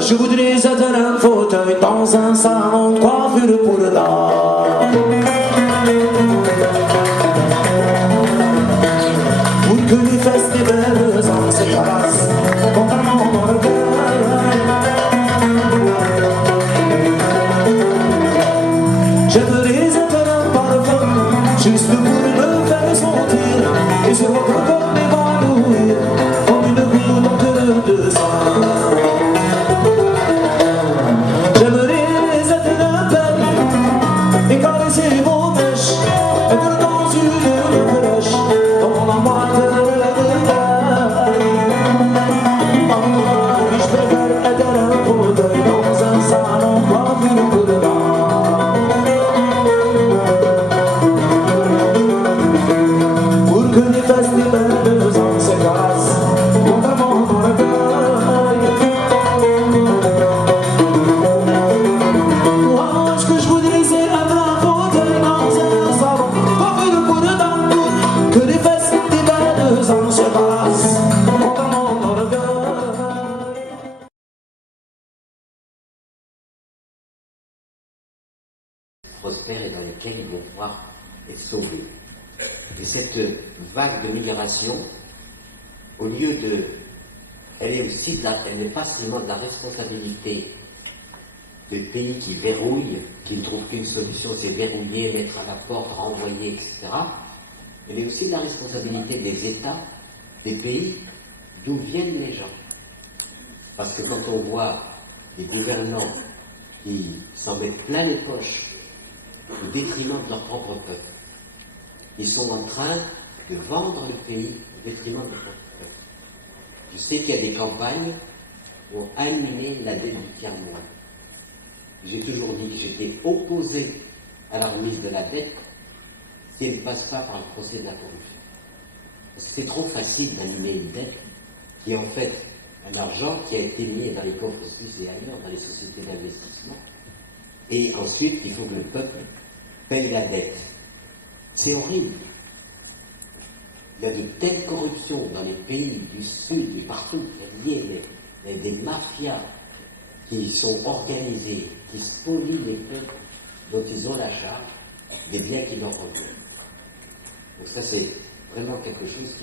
Je voudrais être un fauteuil dans un salon de coiffure pour l'art, pour que les fesses des belles en se caressent contrairement dans le cœur. J'aimerais être un parfum juste pour me faire sentir et sur votre corps m'évanouir comme une goutte de sang. Prospères et dans lesquels ils vont pouvoir être sauvés. Et cette vague de migration, au lieu de... Elle est aussi elle n'est pas seulement de la responsabilité des pays qui verrouillent, qui ne trouvent qu'une solution, c'est verrouiller, mettre à la porte, renvoyer, etc. Elle est aussi de la responsabilité des États, des pays d'où viennent les gens. Parce que quand on voit les gouvernants qui s'en mettent plein les poches au détriment de leur propre peuple, ils sont en train de vendre le pays au détriment de leur propre peuple. Je sais qu'il y a des campagnes pour annuler la dette du tiers-monde. J'ai toujours dit que j'étais opposé à la remise de la dette si elle ne passe pas par le procès de la corruption. Parce que c'est trop facile d'annuler une dette qui est en fait un argent qui a été mis dans les coffres suisses et ailleurs, dans les sociétés d'investissement. Et ensuite, il faut que le peuple paye la dette. C'est horrible. Il y a de telles corruptions dans les pays du Sud et partout. Il y a des mafias qui sont organisées, qui spolient les peuples dont ils ont la charge, des biens qui leur reviennent. Donc ça, c'est vraiment quelque chose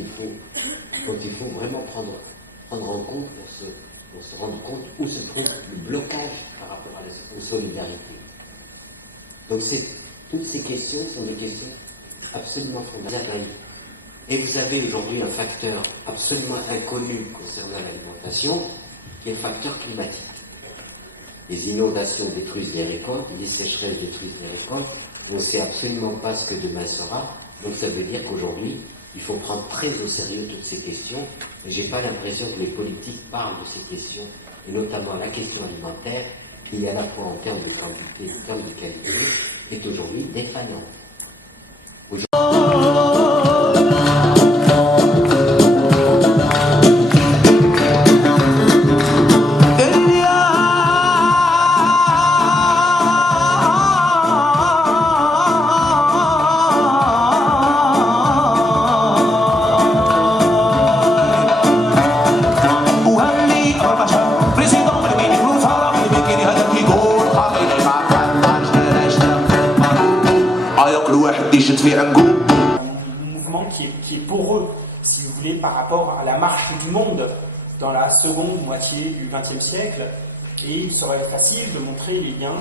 dont il faut vraiment prendre en compte pour se rendre compte où se trouve le blocage par rapport aux solidarités. Donc toutes ces questions sont des questions absolument fondamentales. Et vous avez aujourd'hui un facteur absolument inconnu concernant l'alimentation, qui est le facteur climatique. Les inondations détruisent les récoltes, les sécheresses détruisent les récoltes, on ne sait absolument pas ce que demain sera, donc ça veut dire qu'aujourd'hui, il faut prendre très au sérieux toutes ces questions, et je n'ai pas l'impression que les politiques parlent de ces questions, et notamment la question alimentaire, qui à la fois en termes de quantité et en termes de qualité, est aujourd'hui défaillante. Un mouvement qui est poreux, si vous voulez, par rapport à la marche du monde dans la seconde moitié du XXe siècle, et il serait facile de montrer les liens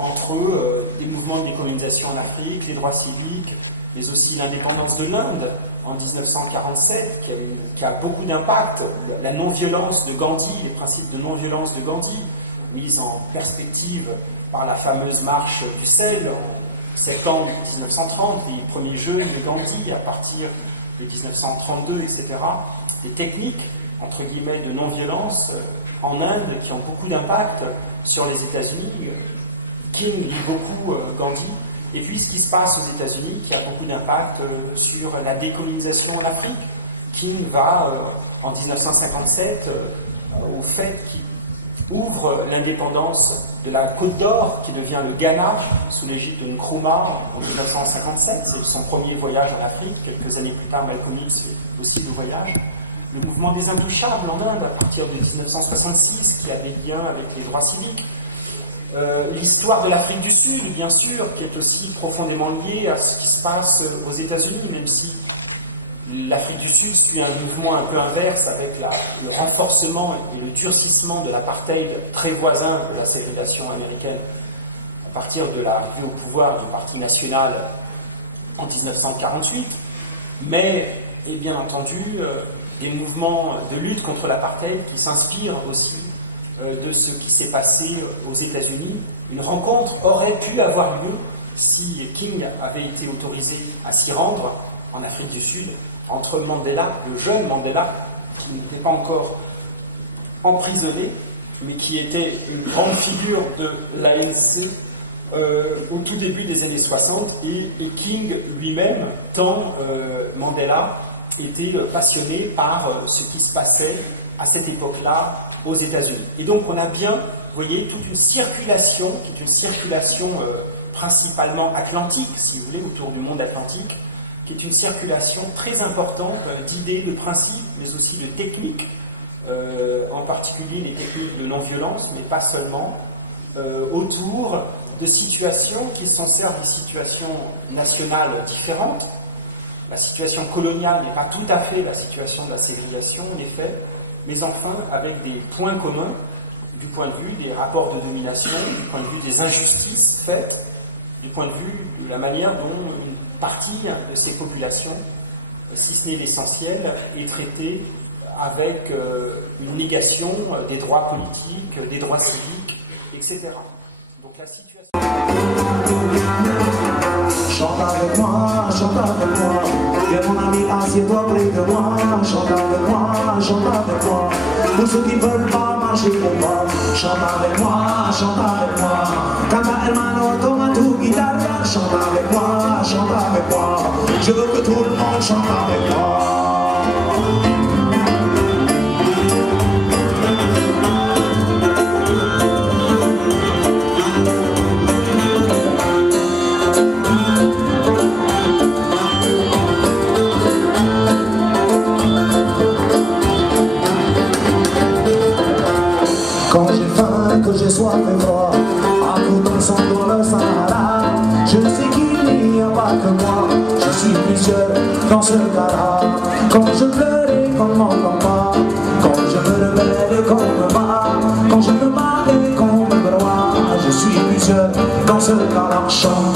entre des mouvements de décolonisation en Afrique, les droits civiques, mais aussi l'indépendance de l'Inde en 1947, qui a beaucoup d'impact, la non-violence de Gandhi, les principes de non-violence de Gandhi, mis en perspective par la fameuse marche du sel en septembre 1930, les premiers jeunes de Gandhi à partir de 1932, etc. Des techniques, entre guillemets, de non-violence en Inde qui ont beaucoup d'impact sur les États-Unis. King lit beaucoup Gandhi. Et puis ce qui se passe aux États-Unis qui a beaucoup d'impact sur la décolonisation en Afrique. King va en 1957 au fait ouvre l'indépendance de la Côte d'Or, qui devient le Ghana, sous l'égide de Nkrumah en 1957. C'est son premier voyage en Afrique. Quelques années plus tard, Malcolm X fait aussi le voyage. Le mouvement des Intouchables en Inde, à partir de 1966, qui a des liens avec les droits civiques. L'histoire de l'Afrique du Sud, bien sûr, qui est aussi profondément liée à ce qui se passe aux États-Unis, même si l'Afrique du Sud suit un mouvement un peu inverse avec le renforcement et le durcissement de l'apartheid très voisin de la ségrégation américaine à partir de l'arrivée au pouvoir du Parti national en 1948, mais et bien entendu des mouvements de lutte contre l'apartheid qui s'inspirent aussi de ce qui s'est passé aux États-Unis. Une rencontre aurait pu avoir lieu si King avait été autorisé à s'y rendre en Afrique du Sud, entre Mandela, le jeune Mandela, qui n'était pas encore emprisonné, mais qui était une grande figure de l'ANC au tout début des années 60, et King lui-même, tant Mandela était passionné par ce qui se passait à cette époque-là aux États-Unis. Et donc on a bien, vous voyez, toute une circulation, qui est une circulation principalement atlantique, si vous voulez, autour du monde atlantique, qui est une circulation très importante d'idées, de principes, mais aussi de techniques, en particulier les techniques de non-violence, mais pas seulement, autour de situations qui sont certes des situations nationales différentes. La situation coloniale n'est pas tout à fait la situation de la ségrégation, en effet, mais enfin avec des points communs du point de vue des rapports de domination, du point de vue des injustices faites, du point de vue de la manière dont une partie de ces populations, si ce n'est l'essentiel, est traitée avec une négation des droits politiques, des droits civiques, etc. Donc la situation... Chante avec moi, viens mon ami, assieds-toi près de moi. Chante avec moi, pour ceux qui veulent pas marcher pour moi. Chante avec moi, canta hermano, toma tu guitarra. Chante avec moi, je veux que tout le monde chante avec moi. Quand j'ai faim, que j'ai soif et froid, à coup de son dans le Sahara, je sais qu'il n'y a pas que moi, je suis plusieurs dans ce cas-là. Quand je pleure et qu'on ne m'entend pas, quand je me rebelle et qu'on me bat, quand je me bats et qu'on me broie, je suis plusieurs dans ce cas-là. Chante